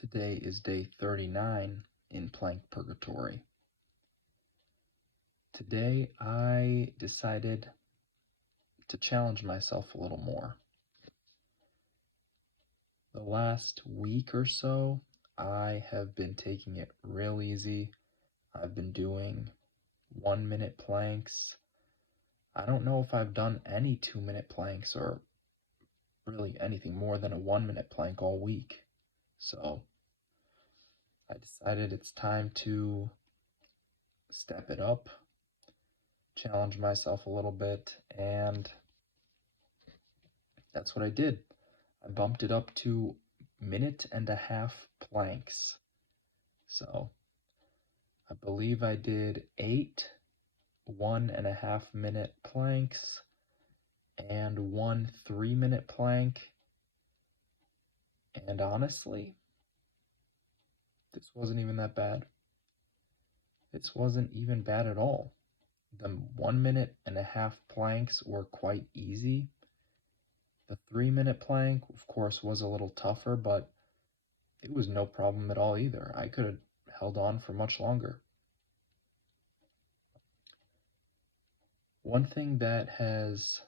Today is day 39 in plank purgatory. Today I decided to challenge myself a little more. The last week or so, I have been taking it real easy. I've been doing 1-minute planks. I don't know if I've done any 2-minute planks or really anything more than a 1-minute plank all week. So I decided it's time to step it up, challenge myself a little bit, and that's what I did. I bumped it up to 1.5 minute planks. So I believe I did 8 1.5 minute planks and 1 3-minute plank. And honestly, this wasn't even that bad. This wasn't even bad at all. The 1.5 minute planks were quite easy. The 3-minute plank, of course, was a little tougher, but it was no problem at all either. I could have held on for much longer. One thing that has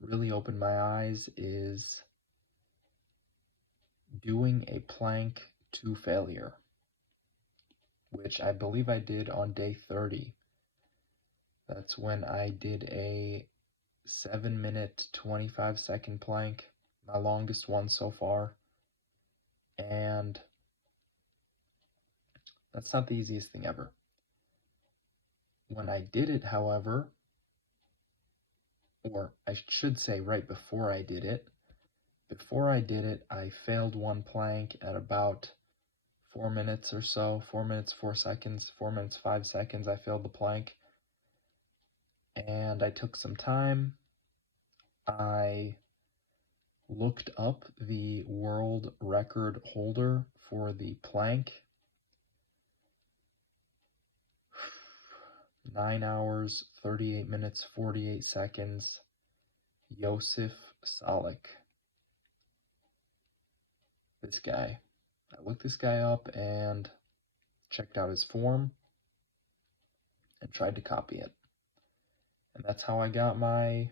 really opened my eyes is doing a plank to failure, which I believe I did on day 30. That's when I did a 7-minute 25-second plank, my longest one so far. And that's not the easiest thing ever. When I did it, however, or I should say right before I did it, I failed one plank at about 4 minutes or so, 4 minutes, 4 seconds, 4 minutes, 5 seconds, I failed the plank. And I took some time. I looked up the world record holder for the plank. 9 hours, 38 minutes, 48 seconds, Josef Šálek. This guy. I looked this guy up and checked out his form and tried to copy it. And that's how I got my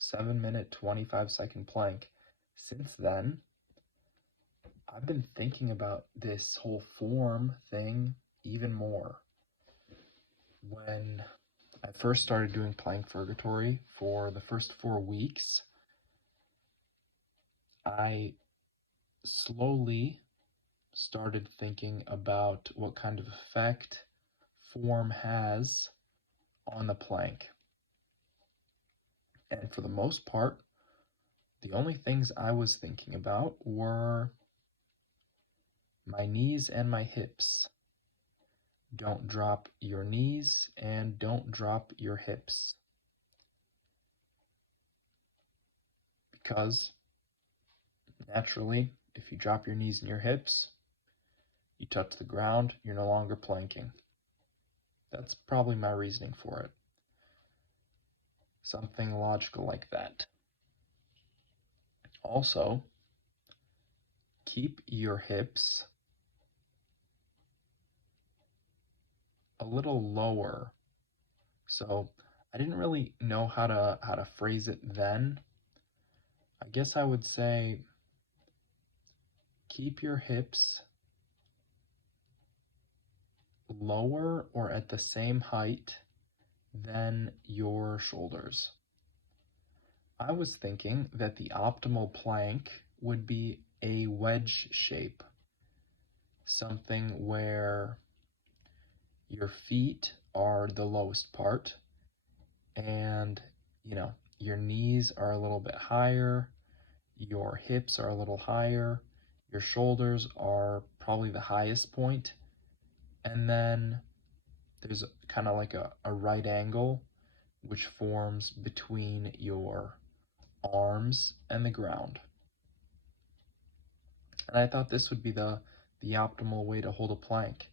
7-minute, 25-second plank. Since then, I've been thinking about this whole form thing even more. When I first started doing plank purgatory for the first 4 weeks, I slowly started thinking about what kind of effect form has on the plank. And for the most part, the only things I was thinking about were my knees and my hips. Don't drop your knees and don't drop your hips. Because naturally, if you drop your knees and your hips, you touch the ground, you're no longer planking. That's probably my reasoning for it. Something logical like that. Also, keep your hips a little lower. So I didn't really know how to phrase it then. I guess I would say keep your hips lower or at the same height than your shoulders. I was thinking that the optimal plank would be a wedge shape, something where your feet are the lowest part and, your knees are a little bit higher, your hips are a little higher, your shoulders are probably the highest point, and then there's kind of like a right angle which forms between your arms and the ground. And I thought this would be the optimal way to hold a plank.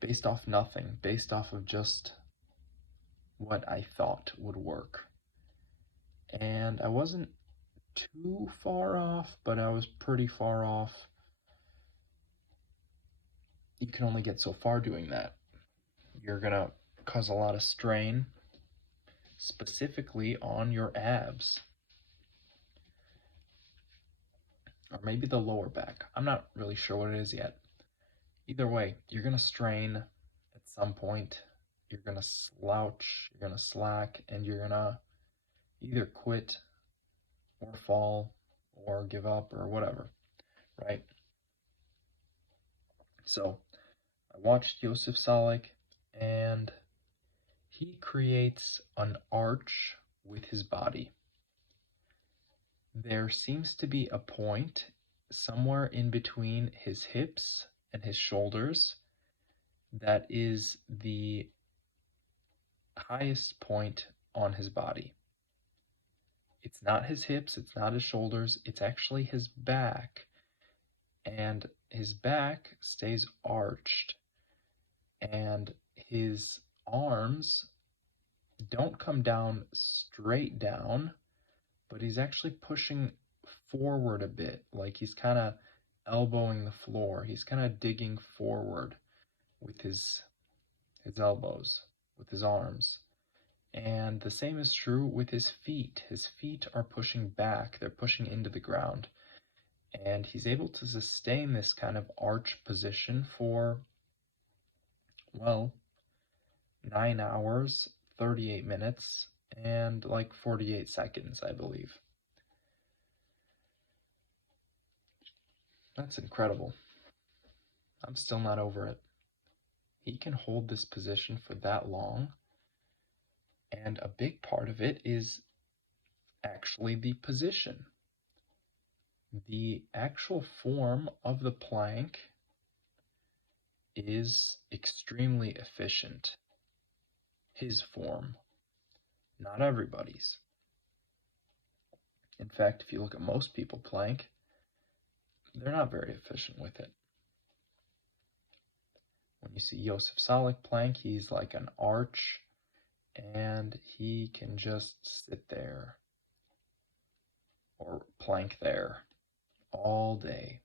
Based off nothing, based off of just what I thought would work. And I wasn't too far off, but I was pretty far off. You can only get so far doing that. You're gonna cause a lot of strain, specifically on your abs. Or maybe the lower back. I'm not really sure what it is yet. Either way, you're gonna strain at some point. You're gonna slouch, you're gonna slack, and you're gonna either quit or fall or give up or whatever, right? So I watched Josef Šálek, and he creates an arch with his body. There seems to be a point somewhere in between his hips and his shoulders that is the highest point on his body. It's not his hips, it's not his shoulders, it's actually his back. And his back stays arched, and his arms don't come down straight down, but he's actually pushing forward a bit, like he's kind of elbowing the floor. He's kind of digging forward with his elbows, with his arms. And the same is true with his feet. His feet are pushing back, they're pushing into the ground. And he's able to sustain this kind of arch position for, well, 9 hours, 38 minutes, and like 48 seconds, I believe. That's incredible. I'm still not over it. He can hold this position for that long, and a big part of it is actually the position. The actual form of the plank is extremely efficient. His form, not everybody's. In fact, if you look at most people plank, they're not very efficient with it. When you see Josef Šálek plank, he's like an arch, and he can just sit there or plank there all day,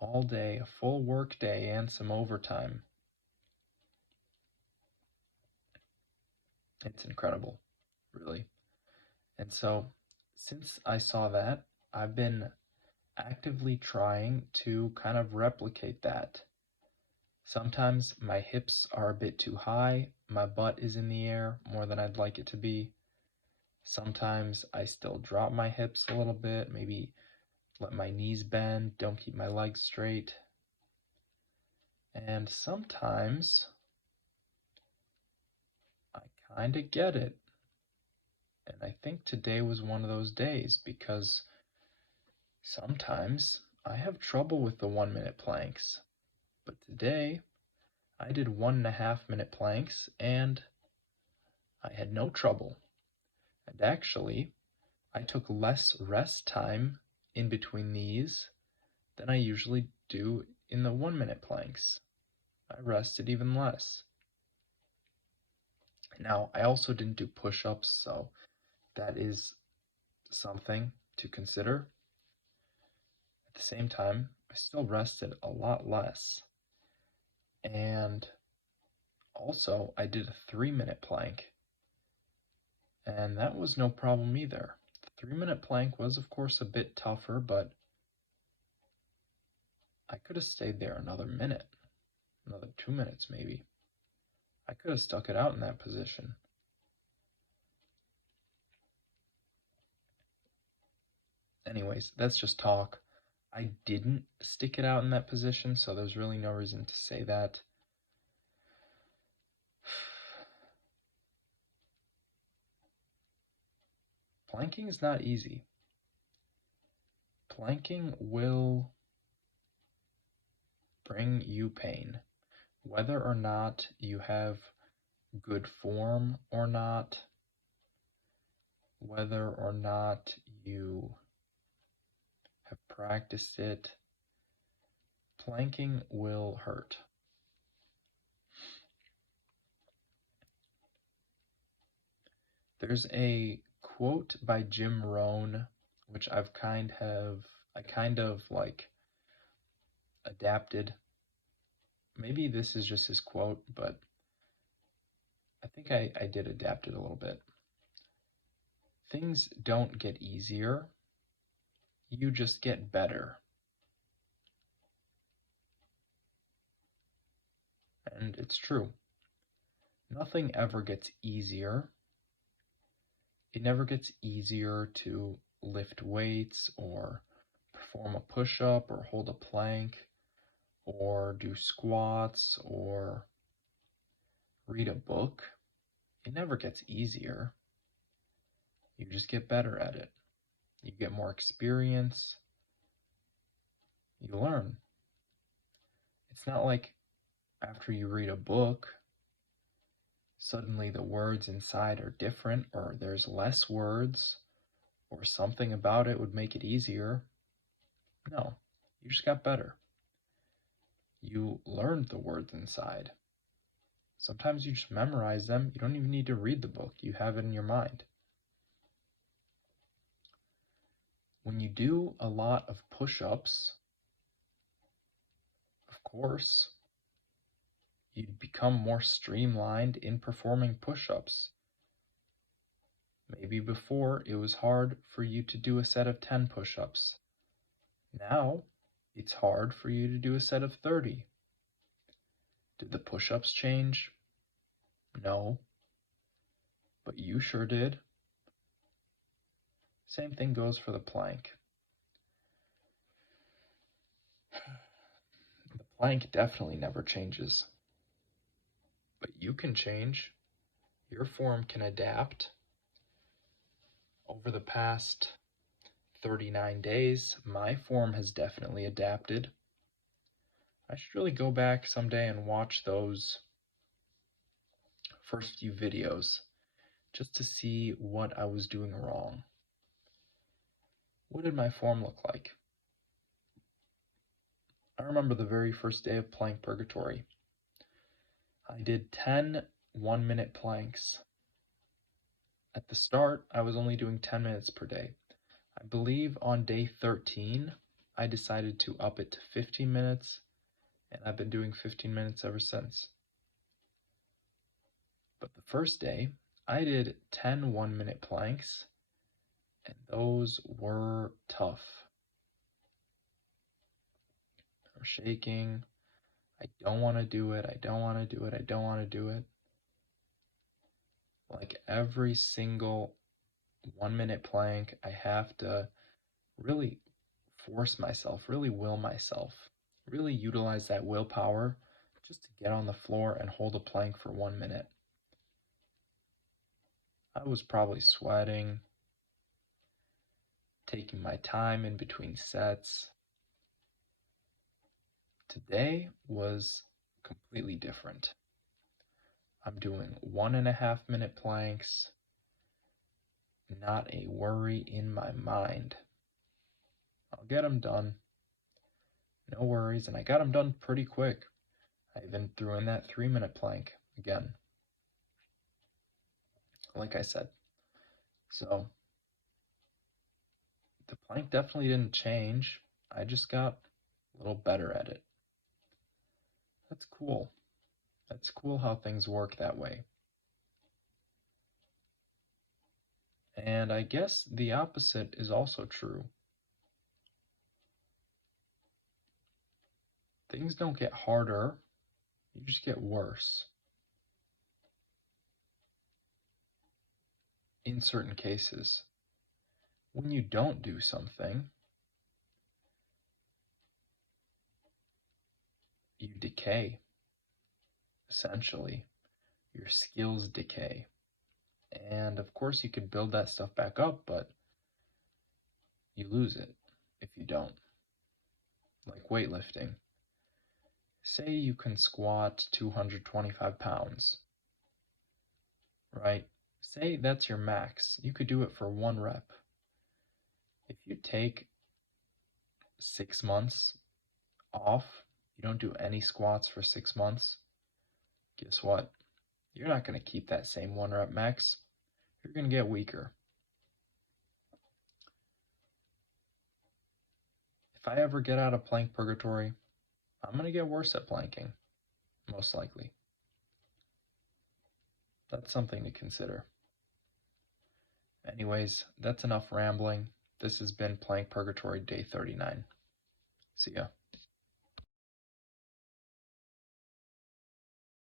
a full work day and some overtime. It's incredible, really. And so, since I saw that, I've been actively trying to kind of replicate that. Sometimes my hips are a bit too high, my butt is in the air more than I'd like it to be. Sometimes I still drop my hips a little bit, maybe let my knees bend, don't keep my legs straight. And sometimes I kind of get it. And I think today was one of those days, because sometimes I have trouble with the 1-minute planks. But today I did 1.5-minute planks and I had no trouble. And actually, I took less rest time in between these than I usually do in the 1-minute planks. I rested even less. Now, I also didn't do push-ups, so that is something to consider. At the same time, I still rested a lot less. And also, I did a 3-minute plank, and that was no problem either. The 3-minute plank was, of course, a bit tougher, but I could have stayed there another minute, another 2 minutes maybe. I could have stuck it out in that position. Anyways, that's just talk. I didn't stick it out in that position, so there's really no reason to say that. Planking is not easy. Planking will bring you pain, whether or not you have good form or not, whether or not you have practiced it. Planking will hurt. There's a quote by Jim Rohn which I kind of like adapted. Maybe this is just his quote, but I think I did adapt it a little bit. Things don't get easier, you just get better. And it's true. Nothing ever gets easier. It never gets easier to lift weights or perform a push-up or hold a plank or do squats or read a book. It never gets easier. You just get better at it. You get more experience. You learn. It's not like after you read a book, suddenly the words inside are different, or there's less words, or something about it would make it easier. No, you just got better. You learned the words inside. Sometimes you just memorize them. You don't even need to read the book. You have it in your mind. When you do a lot of push-ups, of course, you'd become more streamlined in performing push-ups. Maybe before it was hard for you to do a set of 10 push-ups. Now it's hard for you to do a set of 30. Did the push-ups change? No. But you sure did. Same thing goes for the plank. The plank definitely never changes. But you can change. Your form can adapt. Over the past 39 days, my form has definitely adapted. I should really go back someday and watch those first few videos just to see what I was doing wrong. What did my form look like? I remember the very first day of playing Purgatory. I did 10 one-minute planks. At the start, I was only doing 10 minutes per day. I believe on day 13, I decided to up it to 15 minutes, and I've been doing 15 minutes ever since. But the first day, I did 10 one-minute planks, and those were tough. I'm shaking. I don't want to do it. I don't want to do it. I don't want to do it. Like every single 1-minute plank, I have to really force myself, really will myself, really utilize that willpower just to get on the floor and hold a plank for 1 minute. I was probably sweating, taking my time in between sets. Today was completely different. I'm doing 1.5-minute planks, not a worry in my mind. I'll get them done. No worries, and I got them done pretty quick. I even threw in that 3-minute plank again. Like I said. So, the plank definitely didn't change. I just got a little better at it. That's cool. That's cool how things work that way. And I guess the opposite is also true. Things don't get harder, you just get worse. In certain cases, when you don't do something, you decay. Essentially, your skills decay. And of course, you could build that stuff back up, but you lose it if you don't. Like weightlifting. Say you can squat 225 pounds, right? Say that's your max. You could do it for 1 rep. If you take 6 months off, you don't do any squats for 6 months, guess what? You're not going to keep that same 1 rep max. You're going to get weaker. If I ever get out of plank purgatory, I'm going to get worse at planking, most likely. That's something to consider. Anyways, that's enough rambling. This has been Plank Purgatory Day 39. See ya.